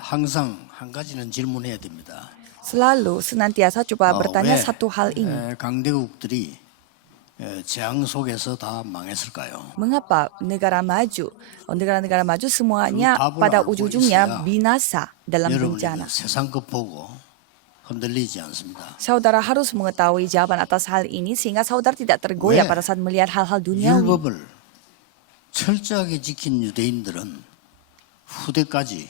항상 한 가지는 질문해야 됩니다. Selalu senantiasa coba bertanya satu hal ini. 강대국들이 재앙 속에서 다 망했을까요? Mengapa negara-negara maju semuanya 그 답을 pada 알고 ujung-ujungnya 있어야 binasa dalam 여러분이 bencana? 세상 것 보고 흔들리지 않습니다. Saudara harus mengetahui jawaban atas hal ini sehingga saudara tidak tergoyah 왜? pada saat melihat hal-hal duniawi. 율법을 철저하게 지킨 유대인들은 후대까지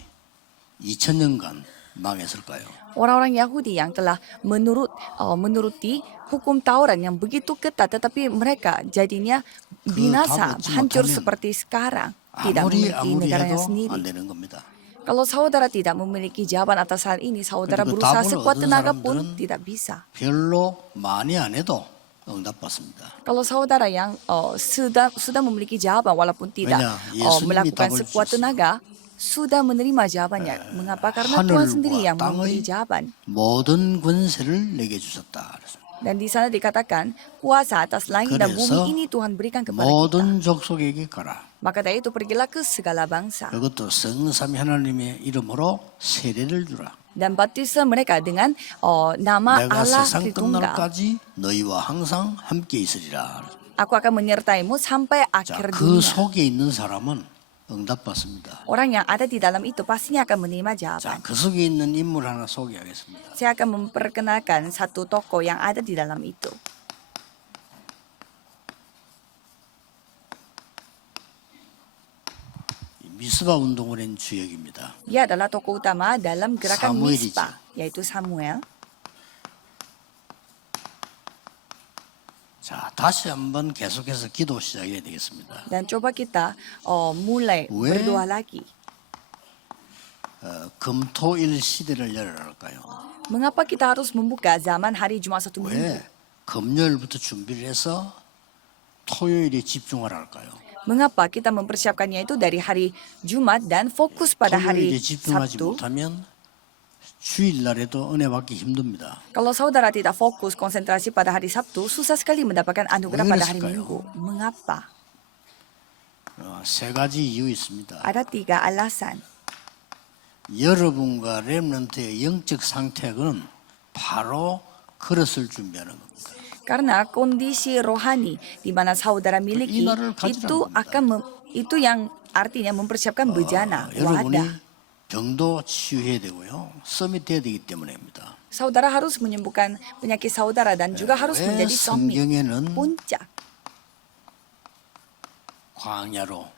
2000년간 망했을까요? Orang-orang Yahudi yang telah menuruti hukum Taurat yang begitu ketat, tetapi mereka jadinya binasa, 얻지 hancur 못하면 seperti sekarang, tidak 아무리 memiliki negaranya 해도 sendiri. 안 되는 겁니다. Kalau saudara tidak memiliki jawaban atas hal ini, saudara 그리고 berusaha 답을 sekuat 얻은 tenaga pun 사람들은 tidak bisa. 별로 많이 안 해도 응답받습니다. Kalau saudara yang sudah memiliki jawaban walaupun tidak 왜냐? 예수님이 melakukan 답을 sekuat 주셨어요. tenaga, sudah menerima jawabannya. Mengapa? Karena Tuhan sendiri yang memberi 땅의 jawaban. 모든 권세를 내게 주셨다. Dan di sana dikatakan, kuasa atas langit dan 그래서 bumi ini Tuhan berikan kepada kita. 모든 족속에게 가라. Maka dari itu pergilah ke segala bangsa. 그것도 성삼위 하나님의 이름으로 세례를 주라. Dan baptislah mereka dengan nama 내가 Allah 세상 Tritunggal. 끝날까지 너희와 항상 함께 있으리라. Aku akan menyertaimu sampai 자, akhir 그 dunia. 속에 있는 사람은 응답받습니다. Orang yang ada di dalam itu pastinya akan menerima jawaban. 자, 그 속에 있는 인물 하나 소개하겠습니다. Saya akan memperkenalkan satu tokoh yang ada di dalam itu. 미스바 운동을 한 주역입니다. Dia adalah tokoh utama dalam gerakan Samuel이죠. Mispa, yaitu Samuel. 자, 다시 한번 계속해서 기도 시작해야 되겠습니다. Dan coba kita mulai 왜? berdoa lagi. 금토일 시대를 열어랄까요? Mengapa kita harus membuka zaman hari Jumat satu minggu? 왜 금요일부터 준비를 해서 토요일에 집중하랄까요? Mengapa kita mempersiapkannya itu dari hari Jumat dan fokus pada 토요일에 hari 집중하지 Sabtu? 못하면 주일날에도 은혜 받기 힘듭니다. Kalau saudara tidak fokus konsentrasi pada hari Sabtu, susah sekali mendapatkan anugerah 왜 pada hari 그랬을까요? Minggu. Mengapa? 세 가지 이유 있습니다. Ada 3 alasan. 여러분과 렘넌트의 영적 상태는 바로 그릇을 준비하는 겁니다. Karena kondisi rohani di mana saudara miliki 이날을 가지라는 겁니다. itu yang artinya mempersiapkan bejana, 여러분이 wadah. 병도 치유해야 되고요. 서밋해야 되기 때문입니다. Saudara harus menyembuhkan penyakit saudara dan juga harus 왜 menjadi summit, 성경에는 puncak. 광야로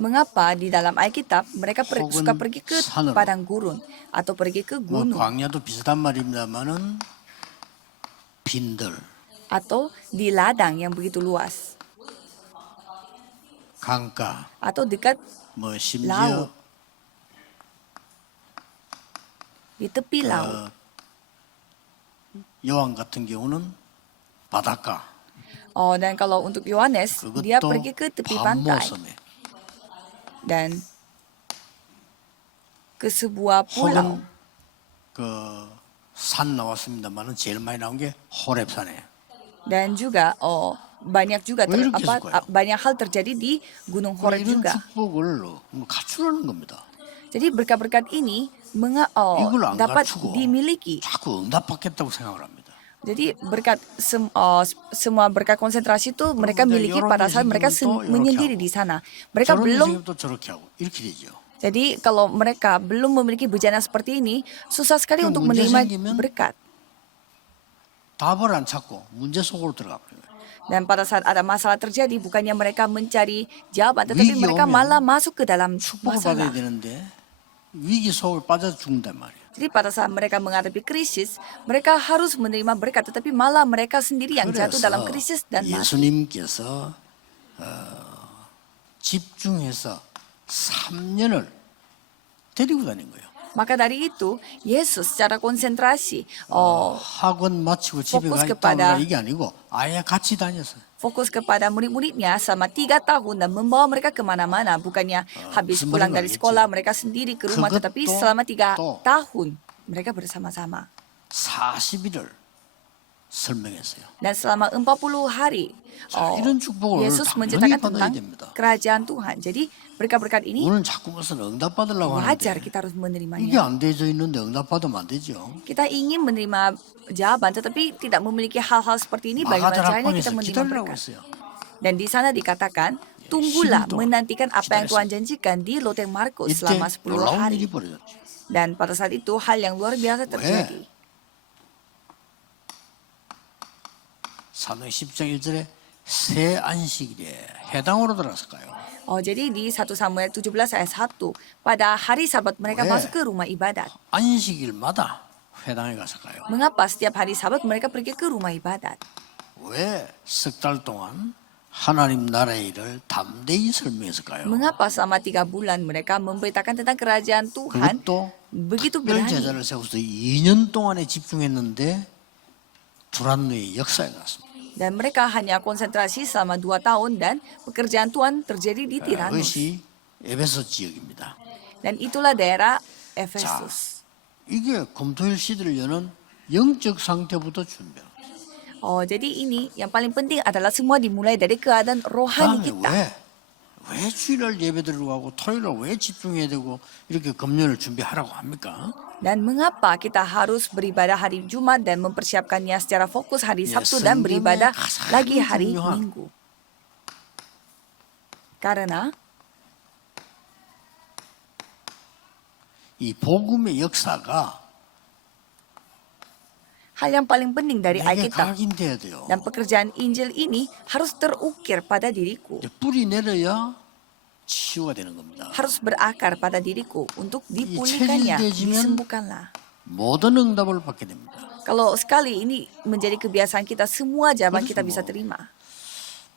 Mengapa di dalam Alkitab mereka 혹은 suka pergi ke 산으로. padang gurun atau pergi ke 뭐 gunung 광야도 비슷한 말입니다만은 빈들, atau di ladang yang begitu luas 강가, atau dekat 뭐 심지어 laut, di tepi laut. 요한 같은 경우는 바닷가, Dan kalau untuk Yohanes, dia 그것도 pergi ke tepi pantai 밤모섬에 dan ke sebuah pulau. 혹은 산 나왔습니다만은 제일 많이 나온 게 호렙산에. Dan juga banyak juga 왜 이렇게 했을까요? banyak hal terjadi di Gunung Horeb 이런 juga. 축복을 갖추라는 겁니다. Jadi berkat-berkat ini 이걸 안 dapat 갖추고 dimiliki. 자꾸 응답받겠다고 생각을 합니다. Jadi berkat semua berkat konsentrasi itu mereka 근데 miliki 이런 pada saat mereka 일생도 이렇게 menyendiri 하고, di sana. Mereka 저런 belum. 인생도 저렇게 하고 이렇게 되죠. Jadi kalau mereka belum memiliki bejana seperti ini, susah sekali 그 untuk 문제 menerima 생기면 berkat. 답을 안 찾고 문제 속으로 들어가 버려요. Dan pada saat ada masalah terjadi, bukannya mereka mencari jawaban, tetapi 위기 mereka 오면 malah masuk ke dalam 축복을 받아야 masalah. 되는데 위기 속을 빠져 죽는단 말이에요. Jadi pada saat mereka menghadapi krisis, mereka harus menerima berkat, tetapi malah mereka sendiri yang jatuh dalam krisis dan mati. 예수님께서 집중해서 3년을 데리고 다닌 거예요. Maka dari itu, Yesus secara konsentrasi 학원 마치고 집에 fokus 가 kepada- 있다 이게 아니고 아예 같이 다녔어요. fokus kepada murid-muridnya selama 3 tahun dan membawa mereka kemana-mana. Bukannya habis musim pulang baru dari lagi, sekolah Cik. mereka sendiri ke rumah, 그것도 tetapi selama 3 또 tahun mereka bersama-sama. 40일을 설명했어요. Dan selama 40 hari 자, 이런 축복을 Yesus 당연히 menceritakan 받아야 tentang 됩니다. kerajaan Tuhan. Jadi berkat-berkat ini 우리는 자꾸 무슨 응답받으려고 wajar 하는데 kita harus 이게 menerimanya. 안 되어져 있는데 응답받으면 안 되죠. Kita ingin menerima jawaban tetapi tidak memiliki hal-hal seperti ini, bagaimana caranya kita 마가다락방에서 menerima 기다리라고 berkat. 했어요. Dan di sana dikatakan, tunggulah 10일 동안 menantikan apa yang Tuhan janjikan di Loteng Markus 이때 selama 10 놀라운 hari. 일이 벌어졌죠. Dan pada saat itu hal yang luar biasa terjadi. 사도행 10장 1절에 새 안식일에 회당으로 들어갔을까요? Jadi di 1 Samuel 17 ayat 1, pada hari Sabat mereka 왜? masuk ke rumah ibadat. 안식일마다 회당에 갔을까요? Mengapa setiap hari Sabat mereka pergi ke rumah ibadat? 왜 석 달 동안 하나님 나라의 일을 담대히 설명했을까요? Mengapa selama 3 bulan mereka memberitakan tentang kerajaan Tuhan 그것도 begitu 특별 berani? 제자를 세워서 2년 동안에 집중했는데 두란노의 역사에 갔습니다. Dan mereka hanya konsentrasi selama 2 tahun dan pekerjaan Tuhan terjadi di Tiranus. 그것이 에베소 지역입니다. Dan itulah daerah 자, Efesus. 이게 금토일 시대를 여는 영적 상태부터 준비합니다. Jadi ini yang paling penting adalah semua dimulai dari keadaan rohani 그다음에 kita. 왜 주일날 예배 드리고 토요일날 왜 집중해야 되고 이렇게 금요일을 준비하라고 합니까? Dan mengapa kita harus beribadah hari Jumat dan mempersiapkannya secara fokus hari Ya, Sabtu dan beribadah 성경의 lagi 가장 hari 중요한 Minggu? Karena 이 복음의 역사가 hal yang paling penting dari 내게 Alkitab 각인돼야 돼요. dan pekerjaan Injil ini harus terukir pada diriku. 이제 뿌리 내려야 치유가 되는 겁니다. Harus berakar pada diriku untuk dipulihkannya, 체질되지면 disembuhkanlah. 모든 응답을 받게 됩니다. Kalau sekali ini menjadi kebiasaan kita, semua jawaban kita bisa terima.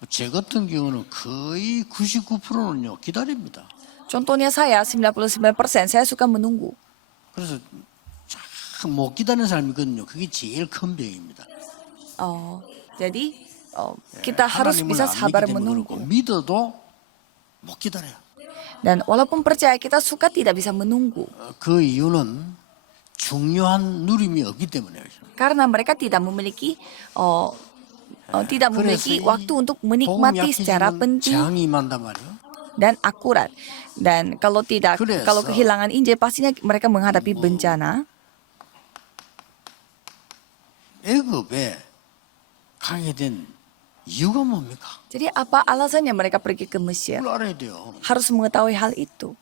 제 같은 경우는 거의 99%는요 기다립니다. Contohnya saya, 99% saya suka menunggu. 그래서 참 못 기다리는 사람이거든요. 그게 제일 큰 병입니다. Jadi kita harus 하나님을 bisa 안 sabar 믿기 때문에 menunggu. 그렇고 믿어도 못 기다려요. Dan walaupun percaya, kita suka tidak bisa menunggu. 그 이유는 중요한 누림이 없기 때문에요. Karena mereka tidak memiliki 그래서 waktu untuk 복음 menikmati secara 약해지면 penting 재앙이 임한단 말이에요. dan akurat. Dan kalau tidak, 그래서 kalau kehilangan Injil, pastinya mereka menghadapi bencana. 애굽에 가게 된 이유가 뭡니까? Jadi apa alasannya mereka pergi ke Mesir? 그걸 알아야 돼요. Harus mengetahui hal itu.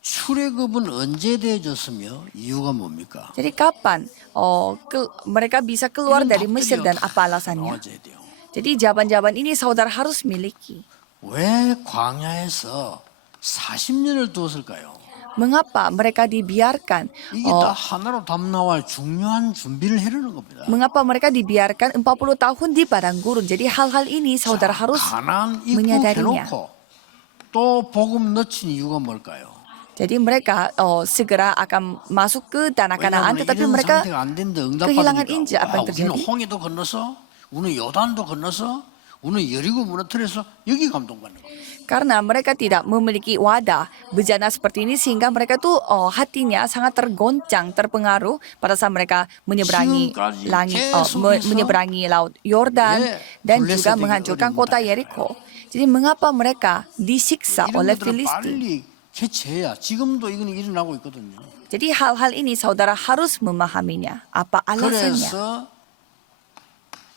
출애굽은 언제 되어졌으며 이유가 뭡니까? Jadi kapan mereka bisa keluar dari Mesir dan apa alasannya? 나와줘야 돼요. Jadi jawaban-jawaban ini saudara harus miliki. 왜 광야에서 40년을 두었을까요? Mengapa mereka dibiarkan? 이게 다 하나로 답 나와야 중요한 준비를 해라는 겁니다. Mengapa mereka dibiarkan 40 tahun di padang gurun? Jadi hal-hal ini saudara harus 가나안 menyadarinya. 입국해놓고 또 복음 넣친 이유가 뭘까요? Jadi mereka segera akan masuk ke tanah Kanaan, 왜냐하면 tetapi 이런 mereka 상태가 안 됐는데 kehilangan 응답받으니까 Injil. Apa yang 우리는 terjadi? 홍해도 건너서 우리는 요단도 건너서 우리는 여리고 무너뜨려서 여기 감동받는 거예요. Karena mereka tidak memiliki wadah bejana seperti ini sehingga mereka tuh hatinya sangat tergoncang, terpengaruh pada saat mereka menyeberangi 지금까지 langit, 계속해서 menyeberangi laut Yordan dan juga 블레셋에게 menghancurkan 어려움을 kota 당해요. Yeriko. Jadi mengapa mereka disiksa 이런 oleh 것들을 Filistin? 빨리 캐치해야 지금도 이건 일어나고 있거든요. Jadi hal-hal ini saudara harus memahaminya. Apa alasannya? 그래서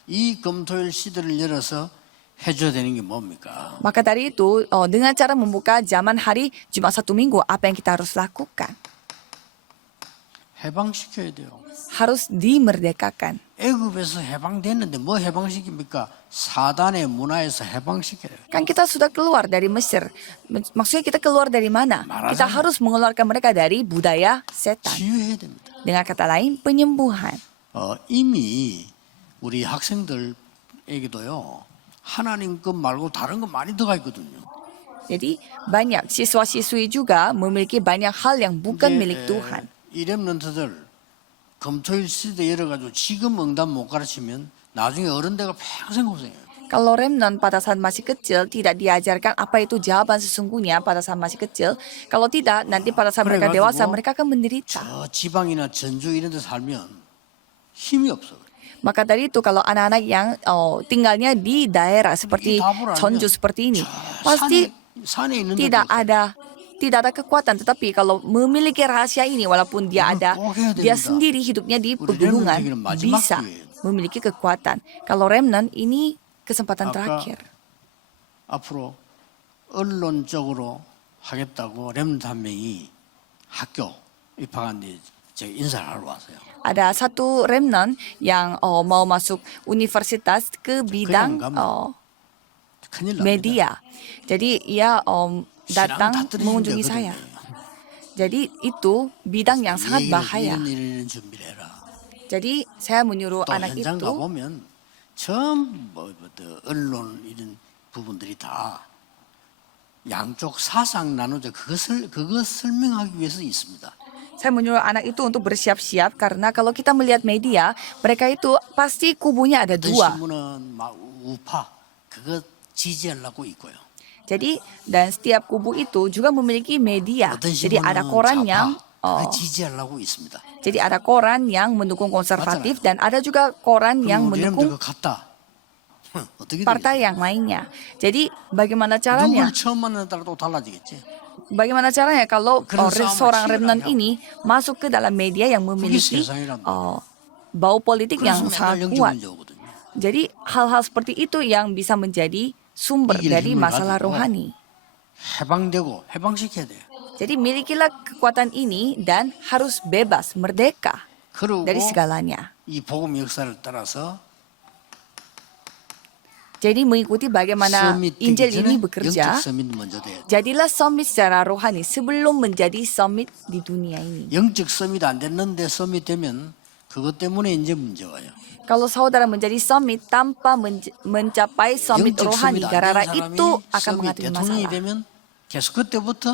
이 금토일 시대를 열어서 해줘야 되는 게 뭡니까? Maka dari itu, dengan cara membuka zaman hari Jumat Sabtu Minggu, apa yang kita harus lakukan? 해방시켜야 돼요. Harus dimerdekakan. 애굽에서 해방됐는데 뭐 해방시킵니까? 사단의 문화에서 해방시켜요. Kan kita sudah keluar dari Mesir. Maksudnya kita keluar dari mana? Kita 말하자면 harus mengeluarkan mereka dari budaya setan. 치유해야 됩니다. Dengan kata lain, penyembuhan. 이미 우리 학생들에게도요. 하나님 것 말고 다른 거 많이 들어가 있거든요. Jadi banyak siswa-siswi juga memiliki banyak hal yang bukan milik Tuhan. 이 렘넌트들 금토일 시대 열어가지고 지금 응답 못 가르치면 나중에 어른 돼가 평생 고생해요. Kalau remnant pada saat masih kecil tidak diajarkan apa itu jawaban sesungguhnya pada saat masih kecil. Kalau tidak, nanti pada saat mereka 그래가지고 dewasa mereka akan menderita. 저 지방이나 전주 이런 데 살면 힘이 없어. Maka dari itu kalau anak-anak yang tinggalnya di daerah seperti 답을 알면 Jeonju seperti ini, 산에, pasti 산에 있는 tidak ada kekuatan. Tetapi kalau memiliki rahasia ini, walaupun dia 이걸 ada, 꼭 해야 dia 됩니다. sendiri hidupnya di 우리 pegunungan, 렘넌트에게는 마지막 bisa 기회예요. memiliki kekuatan. Kalau remnant ini kesempatan 아까 terakhir. 앞으로 언론적으로 하겠다고 렘넌트 한 명이 학교 입학한데 제가 인사를 하러 왔어요. Ada satu remnant yang mau masuk universitas ke bidang 가면 큰일 납니다. media. Jadi ia datang 신앙 다 떨어지는 mengunjungi 데거든요. saya. Jadi itu bidang yang sangat bahaya. 이런 준비를 해라. Jadi saya menyuruh 또 anak 현장 itu, 가보면 전부 언론 이런 부분들이 다 양쪽 사상 나누자 그것 설명하기 위해서 있습니다. saya menyuruh anak itu untuk bersiap-siap karena kalau kita melihat media, mereka itu pasti kubunya ada 어떤 dua. 신문은 막 우파 그거 지지하려고 있고요. Jadi dan setiap kubu itu juga memiliki media. 어떤 Jadi 신문은 ada koran yang 좌파 그거 지지하려고 있습니다. jadi ada koran yang mendukung konservatif dan ada juga koran yang 그럼 우리 mendukung 그 갔다. 어떻게 되겠어요? partai yang lainnya. Jadi bagaimana caranya? 누굴 처음 만나는 따라 또 달라지겠지. Bagaimana caranya kalau 그런 싸움을 seorang 치열하게 remnant 하고. ini masuk ke dalam media yang memiliki 세상이란 bau politik yang 그래서 sangat 맨날 kuat. 영적 문제 오거든요. Jadi hal-hal seperti itu yang bisa menjadi sumber 이길 dari 힘을 masalah 가지고 rohani. 해방되고 해방시켜야 돼요. Jadi milikilah kekuatan ini dan harus bebas, merdeka 그리고 dari segalanya. 이 복음 역사를 따라서 Jadi mengikuti bagaimana 서밋 되기 Injil 전에 ini bekerja, 영적 서밋 먼저 돼요. jadilah summit secara rohani sebelum menjadi summit di dunia ini. 영적 서밋 안 됐는데 서밋 되면 그것 때문에 이제 문제 와요. Kalau saudara menjadi summit tanpa mencapai summit 영적 rohani, 서밋 안 gara-gara 된 itu 사람이 akan 서밋 menghadapi 대통령이 masalah. 되면 계속 그때부터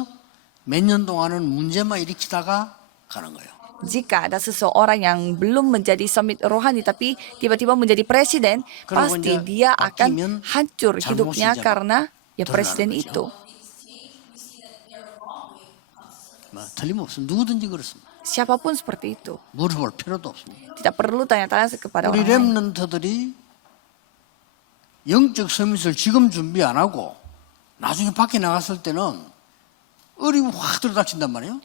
몇 년 동안은 문제만 일으키다가 가는 거예요. Jika ada seseorang yang belum menjadi summit rohani tapi tiba-tiba menjadi presiden, 그리고 pasti 이제 dia akan 바뀌면 hancur hidupnya 잘못이잖아. karena ya 드러나는 presiden 거죠. itu. 틀림없어. 누구든지 그렇습니다. Siapapun seperti itu. 물어볼 필요도 없습니다. Tidak perlu tanya-tanya kepada 우리 orang lain. 렘넌트들이 영적 서밋을 지금 준비 안 하고 나중에 밖에 나갔을 때는 어림이 확 들어닥친단 말이에요.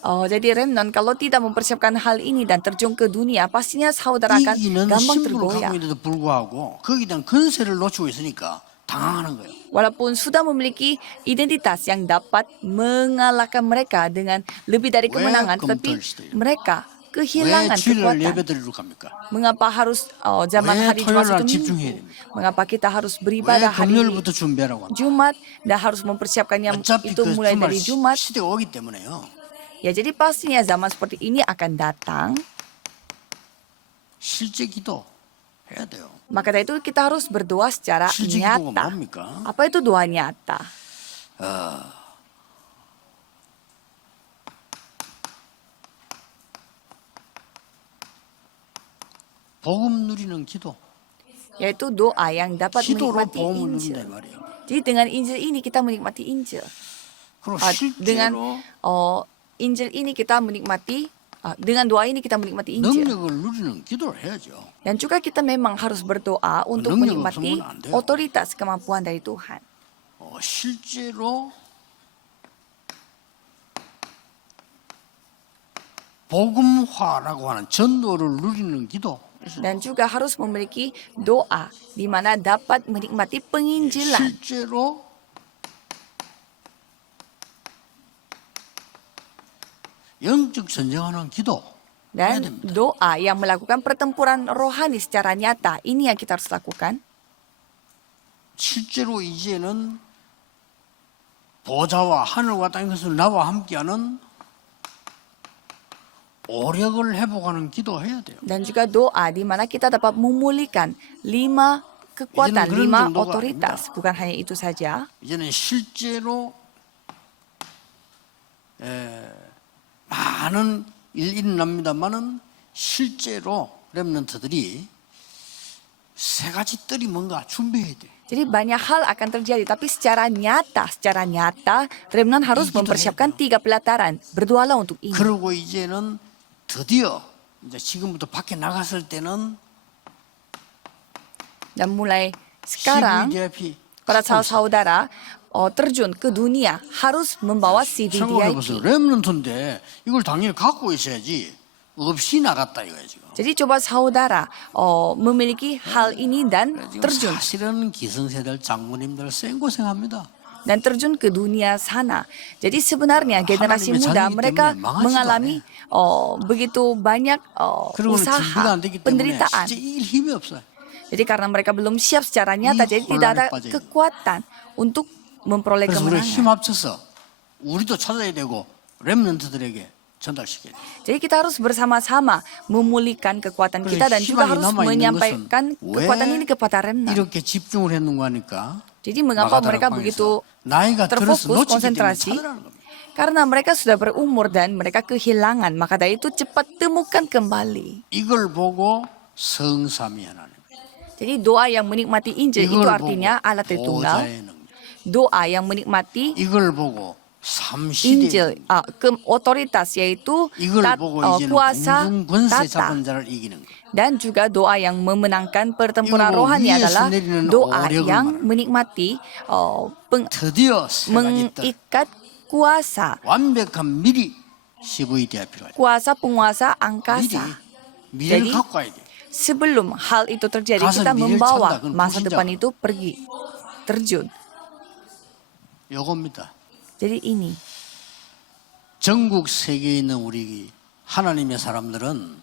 Jadi remnant kalau tidak mempersiapkan hal ini dan terjun ke dunia, pastinya saudara akan 이기는 gampang 신분을 갖고 tergoyah. 있는데도 불구하고 거기에 대한 건세를 놓치고 있으니까 당황하는 거예요. Walaupun sudah memiliki identitas yang dapat mengalahkan mereka dengan lebih dari 왜 kemenangan, tetapi 검토할 수도 있어요? mereka 왜 kehilangan 주일날 kekuatan. 예배드리러 갑니까? Mengapa harus zaman 왜 hari Jumat 토요일 날 itu 집중해야 Minggu? 됩니까? Mengapa kita harus 왜 beribadah hari 금요일부터 준비하라고 합니까? Jumat dan harus mempersiapkannya 어차피 itu 그 mulai 주말 dari Jumat? 시대가 오기 때문에요. Ya jadi pastinya zaman seperti ini akan datang. 실제 기도 해야 돼요. Maka dari itu kita harus berdoa secara 실제 기도가 nyata. 뭡니까? Apa itu doa nyata? 복음 누리는 기도. Yaitu doa yang dapat 기도로 menikmati 복음을 Injil. 누린다 이 말이에요. Jadi dengan Injil ini kita menikmati Injil. 그리고 Dengan 실제로 Injil ini kita menikmati, dengan doa ini kita menikmati Injil. 능력을 누리는 기도를 해야죠. Dan juga kita memang harus berdoa untuk 능력 menikmati 없으면 안 돼요. otoritas kemampuan dari Tuhan. 실제로 복음화라고 하는 전도를 누리는 기도. Dan juga harus memiliki doa di mana dapat menikmati penginjilan. 실제로 영적 전쟁하는 기도 해야 Dan 됩니다. doa yang melakukan pertempuran rohani secara nyata. Ini yang kita harus lakukan. 실제로 이제는 보좌와 하늘과 땅의 것을 나와 함께하는 오력을 회복하는 기도해야 돼요. Dan juga doa di mana kita dapat memulihkan 5 kekuatan, 이제는 그런 5 정도가 otoritas. Bukan hanya itu saja. 이제는 실제로 많은 일이 일어납니다만은 실제로 렘넌트들이 세 가지 뜰이 뭔가 준비해야 돼. Jadi banyak hal akan terjadi, tapi secara nyata, remnant harus Ini kita mempersiapkan lihat. 3 pelataran. Berdoalah untuk ini. 그리고 이제는 드디어 이제 지금부터 밖에 나갔을 때는 Dan mulai sekarang CVDIP para saudara terjun ke dunia harus membawa 생각해보세요. CVDIP. 렘넌트인데 이걸 당연히 갖고 있어야지. 없이 나갔다 이거야 지금. Jadi coba saudara memiliki hal ini dan 지금 terjun 사실은 기성세대들 장모님들 생고생합니다. dan terjun ke dunia sana. Jadi sebenarnya generasi 하나님의 muda 자녀이기 mereka 때문에 망하지도 mengalami begitu banyak 그리고는 준비가 usaha 안 됐기 때문에 penderitaan. 진짜 이길 힘이 없어요. Jadi karena mereka belum siap secara nyata, jadi tidak ada 혼란에 빠져요. kekuatan untuk memperoleh 그래서 우리 힘 kemenangan. 합쳐서 우리도 찾아야 되고 렘넌트들에게 전달시켜야 돼요. Jadi kita harus bersama-sama memulihkan kekuatan 그래서 kita dan juga 희망이 harus 남아있는 menyampaikan 것은 kekuatan 왜 ini kepada remnant. 이렇게 집중을 했는가 하니까 Jadi mengapa mereka 마가다락방에서 begitu 나이가 들어서 terfokus, 놓치기 때문에 konsentrasi? 찾으라는 겁니다. Karena mereka sudah berumur dan mereka kehilangan, maka dari itu cepat temukan kembali. 이걸 보고 성삼위 하나님. Jadi doa yang menikmati Injil itu 이걸 artinya 보고 Allah Tritunggal. 보좌의 능력. Doa yang menikmati 이걸 보고 삼시대 Injil, otoritas yaitu 이걸 보고 이제는 kuasa 공중 권세 tata. 잡은 자를 이기는 거. Dan juga doa yang memenangkan pertempuran 이거 rohani 위에서 adalah 내리는 doa 어력을 yang 말하는 menikmati 드디어 세 가지 뜻 mengikat kuasa, 완벽한 미리 CVDIP가 kuasa penguasa 미리 angkasa. 미래를 Jadi, 갖고 와야 돼. Sebelum hal itu terjadi, 가서 kita 미래를 membawa 찾는다. 그건 masa 불신자. depan itu pergi, terjun. 요겁니다. Jadi ini. 전국 세계에 있는 우리 하나님의 사람들은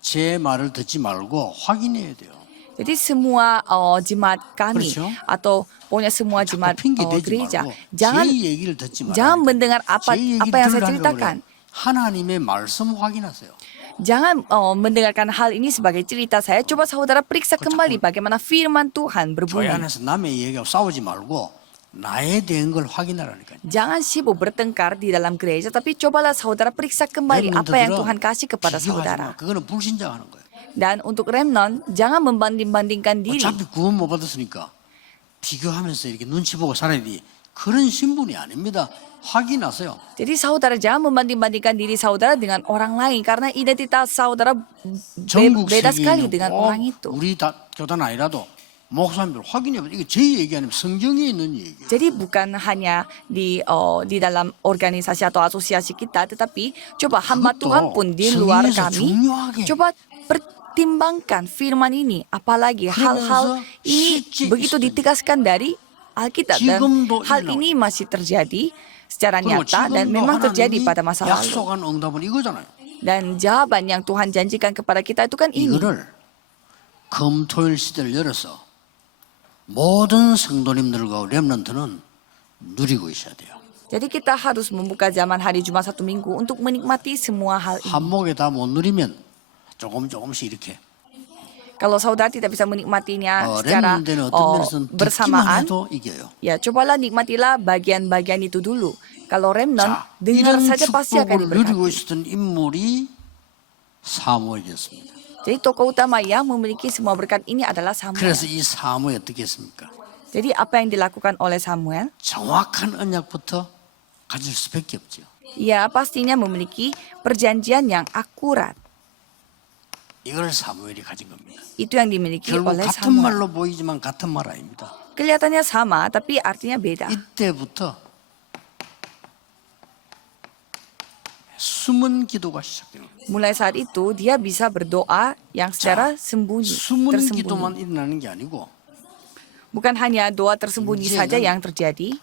제 말을 듣지 말고 확인해야 돼요. Jadi semua jemaat kami 그렇죠? atau pokoknya semua 자꾸 jemaat 핑계 대지 gereja 말고 jangan 제 얘기를 듣지 말고 jangan mendengar apa 제 apa yang saya 들으라는 ceritakan. 거예요. 하나님의 말씀 확인하세요. Jangan mendengarkan hal ini sebagai cerita saya. Coba saudara periksa kembali bagaimana firman Tuhan 교회 berbunyi. 안에서 남의 얘기하고 싸우지 말고 나에 대한 걸 확인하라니까요. Jangan sibuk bertengkar di dalam gereja, tapi cobalah saudara periksa kembali apa yang Tuhan kasih kepada 비교하지 마. saudara. 그거는 불신자하는 거예요. Dan untuk remnon, jangan membanding-bandingkan diri. 어차피 구원 못 받았으니까 비교하면서 이렇게 눈치 보고 살아야 돼. 그런 신분이 아닙니다. 확인하세요. Jadi saudara jangan membanding-bandingkan diri saudara dengan orang lain karena identitas saudara 전국 beda 세계에 sekali 있는 dengan 꼭 orang itu. 우리 교단 아니라도 목사님들 확인해봐. 이게 제 얘기 아니면 성경에 있는 얘기예요. Jadi bukan hanya di dalam organisasi atau asosiasi kita, tetapi coba hamba 그것도 Tuhan pun di luar 성경에서 kami, 중요하게 coba pertimbangkan firman ini, apalagi hal-hal ini 실제 begitu 있어요. ditegaskan dari Alkitab dan 지금도 hal 일어나고 ini masih terjadi secara 그리고 nyata dan 지금도 memang terjadi 하나님이 pada masa lalu. 약속한 응답은 이거잖아요. Dan jawaban yang Tuhan janjikan kepada kita itu kan ini. 이거를 금토일 시대를 열어서 모든 성도님들과 렘넌트는 누리고 있어야 돼요. Jadi kita harus membuka zaman hari Jumat satu minggu untuk menikmati semua hal ini. 한목에 다 못 누리면 조금씩 이렇게 Kalau saudara tidak bisa menikmatinya secara 렘넌트는 어떤 면에서는 듣기만 bersamaan, 해도 이겨요. ya cobalah nikmatilah bagian-bagian itu dulu. Kalau remnon, 자, dengar 이런 saja pasti akan 축복을 누리고 diberkati. 있었던 인물이 사무엘이었습니다. Jadi tokoh utama yang memiliki semua berkat ini adalah Samuel. 그래서 이 사무엘 어떻게 했습니까? Jadi apa yang dilakukan oleh Samuel? 정확한 언약부터 가질 수밖에 없죠. Ya pastinya memiliki perjanjian yang akurat. 이걸 사무엘이 가진 겁니다. Itu yang dimiliki 결국 oleh 같은 Samuel. 말로 보이지만 같은 말 아닙니다. Kelihatannya sama, tapi artinya beda. 이때부터 숨은 기도가 시작돼요. Mulai saat itu dia bisa berdoa yang secara sembunyi, 숨은 tersembunyi. 기도만 일어나는 게 아니고 Bukan hanya doa tersembunyi 이제는 saja yang terjadi,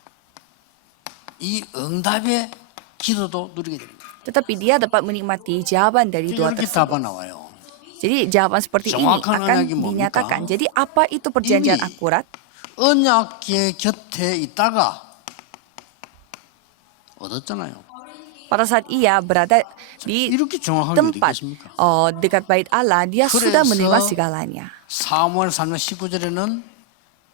이 응답의 기도도 누리게 됩니다. tetapi dia dapat menikmati jawaban dari doa 이렇게 tersebut. 답안 나와요. Jadi jawaban seperti ini 정확한 akan 언약이 뭡니까? dinyatakan. Jadi apa itu perjanjian 이미 akurat? 언약계 곁에 있다가 얻었잖아요. Pada saat ia berada di 이렇게 정확하게 tempat 되겠습니까? dekat bait Allah, dia sudah 그래서 menerima segalanya. 사무엘 3장 19절에는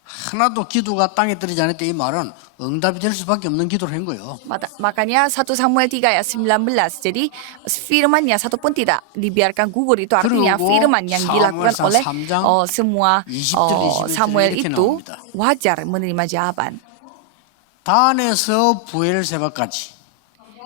하나도 기도가 땅에 떨어지지 않았다 이 말은 응답이 될 수밖에 없는 기도를 한 거예요. Makanya 1 Samuel 3 ayat 19. Jadi firmannya satu pun tidak dibiarkan gugur. Itu artinya 그리고 firman yang dilakukan 사무엘상 oleh 3장 semua 20절, 21절 Samuel 이렇게 itu 나옵니다. wajar menerima jawaban. 단에서 부엘세바까지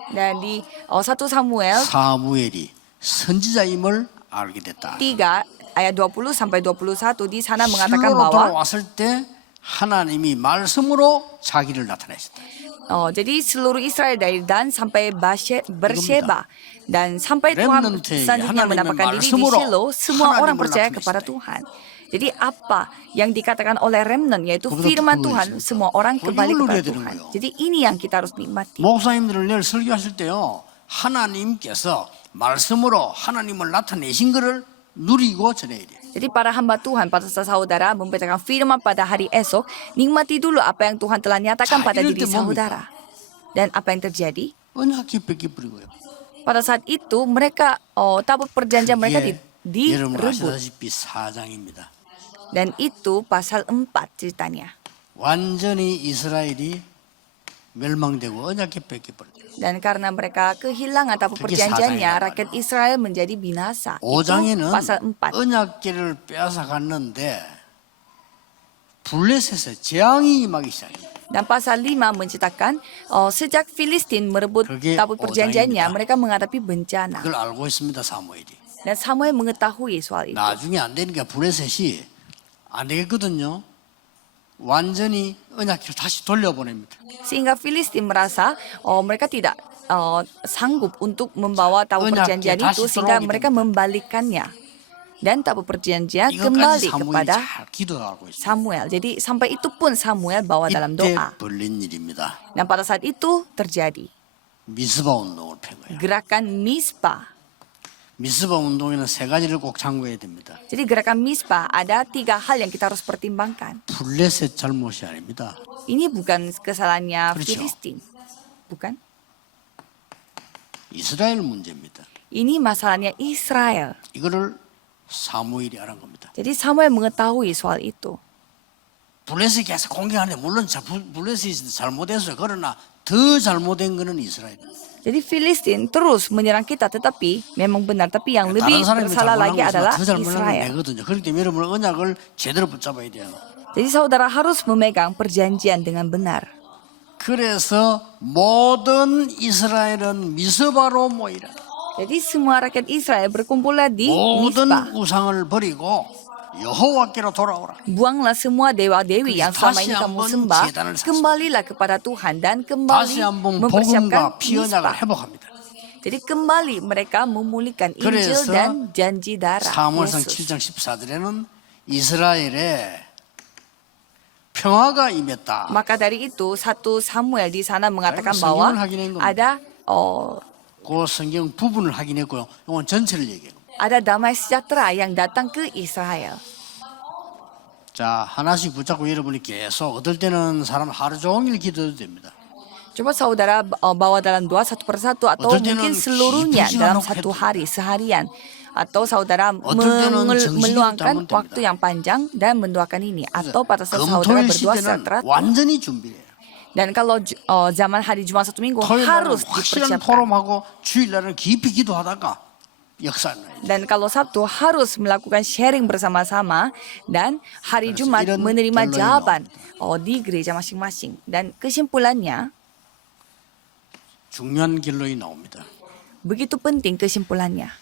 Dan di 1 Samuel 사무엘이 선지자임을 알게 됐다. 3 ayat 20 sampai 21 di sana mengatakan 실로로 bahwa 돌아왔을 때 하나님이 말씀으로 자기를 나타내셨다. jadi seluruh Israel dari Dan sampai Bersheba dan sampai Tuhan Remnant-nya, selanjutnya 하나님의 mendapatkan diri di 말씀으로 Shilo, semua orang 하나님을 percaya 나타내시다. kepada Tuhan. Jadi apa yang dikatakan oleh remnant yaitu 그보다 firman 더 Tuhan, 있어요. semua orang kembali 이걸 kepada 누려야 되는 Tuhan. 거예요. Jadi ini yang kita harus nikmati. 목사님들을 늘 설교하실 때요, 하나님께서 말씀으로 하나님을 나타내신 것을 누리고 전해야 돼요. Jadi para hamba Tuhan, para saudara memberitakan firman pada hari esok, nikmati dulu apa yang Tuhan telah nyatakan pada 이럴 diri 때 뭡니까? saudara. Dan apa yang terjadi? 언약궤 뺏겨버리고요. Pada saat itu mereka tabut perjanjian mereka 이게 여러분 direbut. 아시다시피 4장입니다. Dan itu pasal 4 ceritanya. 완전히 이스라엘이 멸망되고 언약궤 뺏겨버렸어요. Dan karena mereka kehilangan tabut 그게 perjanjiannya, 사장이란 rakyat Israel menjadi binasa. Itu 5장에는 pasal 4. 언약궤를 빼앗아 갔는데 블레셋에 재앙이 임하기 시작해요. Dan pasal 5 menceritakan sejak Filistin merebut 그게 tabut perjanjiannya, 5장입니다. mereka menghadapi bencana. 그걸 알고 있습니다, 사무엘이. Dan Samuel mengetahui soal itu. 나중에 안 되니까 블레셋이 안 되겠거든요. 완전히 언약궤를 다시 돌려보냅니다. Sehingga Filistin merasa mereka tidak sanggup untuk membawa tabut 언약궤 perjanjian 다시 itu sehingga 돌아오게 mereka 됩니다. membalikkannya. Dan tabut perjanjian 이것까지 kembali 사무엘이 kepada 잘 기도하고 있습니다. Samuel. Jadi sampai itu pun Samuel bawa dalam 이때 doa. 벌린 일입니다. Dan pada saat itu terjadi 미스바 운동을 편 거예요. gerakan Mispa. 미스바 운동에는 세 가지를 꼭 참고해야 됩니다. Jadi gerakan Mispa ada 3 hal yang kita harus pertimbangkan. 블레셋 잘못이 아닙니다. Ini bukan kesalahannya 그렇죠. Filistin. Bukan. 이스라엘 문제입니다. Ini masalahnya Israel. 이거를 사무엘이 알은 겁니다. Jadi Samuel mengetahui soal itu. 블레셋이 계속 공격하는데 물론 블레셋이 잘못했어요. 그러나 더 잘못된 거는 이스라엘. Jadi Filistin terus menyerang kita, tetapi memang benar. Tapi yang 다른 lebih 사람이 bersalah 잘못한 lagi 것은 adalah 더 잘못한 건 Israel. 내거든요. 그렇기 때문에 여러분 언약을 제대로 붙잡아야 돼요. Jadi saudara harus memegang perjanjian dengan benar. 그래서 모든 이스라엘은 미스바로 모이라. Jadi semua rakyat Israel berkumpullah di 모든 Mispa. 우상을 버리고 여호와께로 돌아오라. Buanglah semua dewa-dewi yang selama ini 다시 kamu 한번 sembah. 제단을 쌓습니다. Kembalilah kepada Tuhan dan 다시 kembali 한번 mempersiapkan 복음과 피언약을 Mispa. 회복합니다. Jadi kembali mereka memulihkan Injil 그래서 dan janji darah 사무엘상 Yesus. 7장 14절에는 이스라엘에 평화가 임했다. Maka dari itu 1 Samuel di sana mengatakan 아이고, bahwa 성경을 확인한 겁니다. ada 그 성경 부분을 확인했고요. 이건 전체를 얘기해요. ada damai sejahtera yang datang ke Israel. 자, 하나씩 붙잡고 여러분이 계속 어떨 때는 사람 하루 종일 기도해도 됩니다. Coba saudara bawa dalam doa satu persatu atau 어떨 때는 mungkin seluruhnya 깊은 dalam 시간 satu 해도 hari seharian. Atau saudara 어떨 때는 정신이 meluangkan 잘못됩니다. waktu yang panjang dan mendoakan ini. Atau pada saat saudara 금토일 berdoa 시대는 secara 완전히 준비해요. dan kalau zaman hari Jumat Sabtu Minggu 토요일 날은 harus 확실한 dipersiapkan. 토론하고 주일날은 깊이 기도하다가 역사나요. Dan kalau Sabtu harus melakukan sharing bersama-sama dan hari 그래서 Jumat 이런 menerima 결론이 jawaban di gereja masing-masing. Dan kesimpulannya 중요한 결론이 나옵니다. begitu penting kesimpulannya.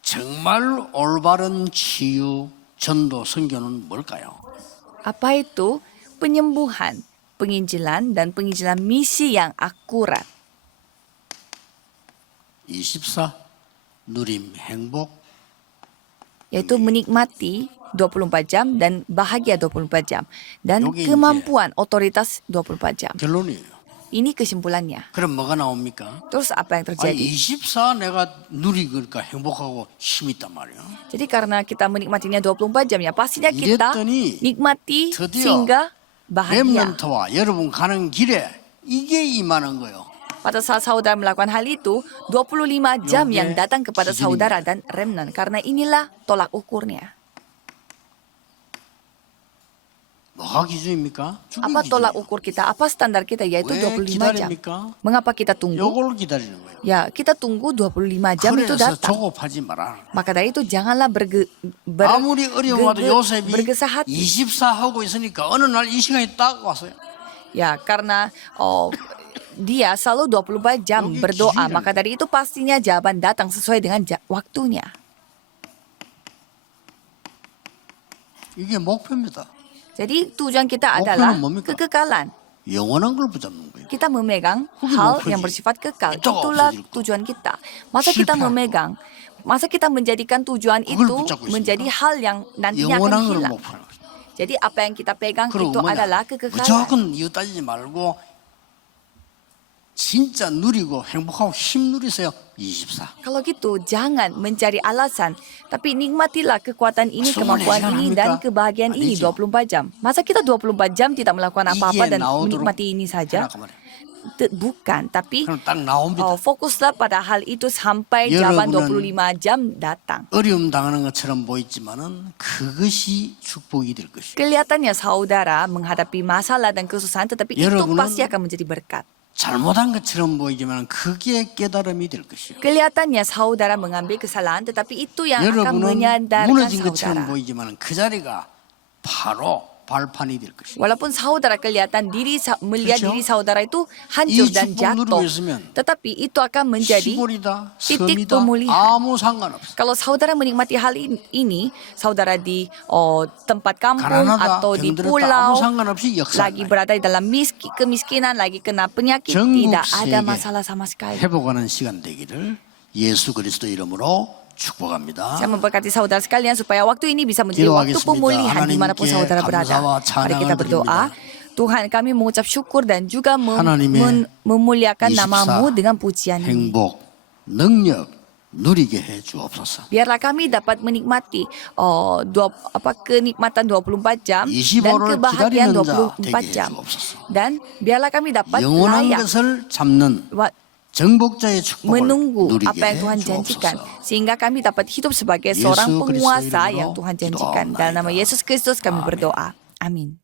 정말 올바른 치유, 전도, 선교는 뭘까요? Apa itu penyembuhan, penginjilan dan penginjilan misi yang akurat? 24 누림, 행복, Yaitu menikmati 24 jam dan bahagia 24 jam. Dan 여기 kemampuan otoritas 24 jam. 결론이에요. Ini kesimpulannya. 그럼 뭐가 나옵니까? Terus apa yang terjadi? 24 내가 누리니까 행복하고 힘이 있단 말이에요. Jadi karena kita menikmatinya 24 jam ya pastinya kita 이랬더니 nikmati 드디어 sehingga bahagia. 렘넌트와 여러분 가는 길에 이게 임하는 거예요. Pada saat saudara melakukan hal itu, 25 jam yang 요게 datang kepada 기준입니다. saudara dan remnant. Karena inilah tolak ukurnya. 뭐가 기준입니까? 죽은 Apa tolak 기준이에요. ukur kita? Apa standar kita? Yaitu 왜 25 jam. 기다립니까? Mengapa kita tunggu? 요걸 기다리는 거예요. Ya, kita tunggu 25 jam itu 그래서 datang. 조급하지 마라. Maka dari itu janganlah 아무리 어려움 와도 요셉이 bergesah hati. 24 하고 있으니까 어느 날 이 시간이 딱 왔어요. Ya, karena dia selalu 24 jam Yogi berdoa. gila. Maka dari itu pastinya jawaban datang sesuai dengan waktunya. 이게 목표입니다. Jadi tujuan kita 목표는 adalah 뭡니까? kekekalan. 영원한 걸 붙잡는 거예요. Kita memegang 그게 hal 목표지. yang bersifat kekal. Ito가 Itulah 없어질 거. tujuan kita. Masa kita 실패할 memegang, masa kita menjadikan tujuan 그걸 itu 붙잡고 있습니까? menjadi hal yang nantinya akan 영원한 걸 hilang. 목표하는 거죠. Jadi apa yang kita pegang 그리고 itu adalah kekekalan. 무조건 이거 따지지 말고 진짜 누리고 행복하고 힘 누리세요. 24. Kalau gitu, jangan mencari alasan. Tapi nikmatilah kekuatan ini, Semua kemampuan lesehan ini, 합니까? dan kebahagiaan ini 아니죠. 24 jam. Masa kita 24 jam tidak melakukan apa-apa 이게 dan 나오도록 menikmati ini saja? 해라 그 말이에요. Bukan, tapi 그럼 딱 나옵니다. fokuslah pada hal itu sampai jawaban 여러분은 25 jam datang. 어려움 당하는 것처럼 보이지만은 그것이 축복이 될 것이에요. Kelihatannya saudara menghadapi masalah dan kesusahan, tetapi itu 여러분은 pasti akan menjadi berkat. 잘못한 것처럼 보이지만 그게 깨달음이 될 것이에요. Kelihatannya saudara mengambil kesalahan, tetapi itu yang akan 여러분은 menyadarkan 무너진 것처럼 saudara. 보이지만 그 자리가 바로 발판이 될 것이에요. Walaupun saudara kelihatan melihat 그렇죠? diri saudara itu hancur 이 dan 축복 누리고 jatuh, 있으면 tetapi itu akan menjadi 시골이다, titik 섬이다, pemulihan. 아무 상관없어요. Kalau saudara menikmati hal ini, saudara di tempat kampung 가난하다, atau di 병들었다, pulau, 아무 상관없이 역사. lagi berada di dalam kemiskinan, lagi kena penyakit, tidak ada 세계 masalah sama sekali. 회복하는 시간 되기를 예수 그리스도 이름으로 축복합니다. Saya memberkati saudara sekalian supaya waktu ini bisa menjadi waktu 기도하겠습니다. pemulihan dimanapun 하나님께 saudara berada. 감사와 Mari 찬양을 kita berdoa. 드립니다. Tuhan, kami mengucap syukur dan juga 하나님의 memuliakan 24 namamu dengan pujian ini. 행복, 능력 누리게 해 주옵소서. Biarlah kami dapat menikmati kenikmatan 24 jam dan 25를 kebahagiaan 기다리는 자 24 되게 해 jam. 주옵소서. Dan biarlah kami dapat 영원한 layak 것을 잡는 정복자의 축복을 menunggu 누리게 apa yang 해 Tuhan janjikan. 주옵소서. Sehingga kami dapat hidup sebagai 예수 seorang 그리스도의 penguasa 이름으로 yang Tuhan janjikan. Dalam nama 기도하옵나이다. Yesus Kristus kami 아멘. berdoa. Amin.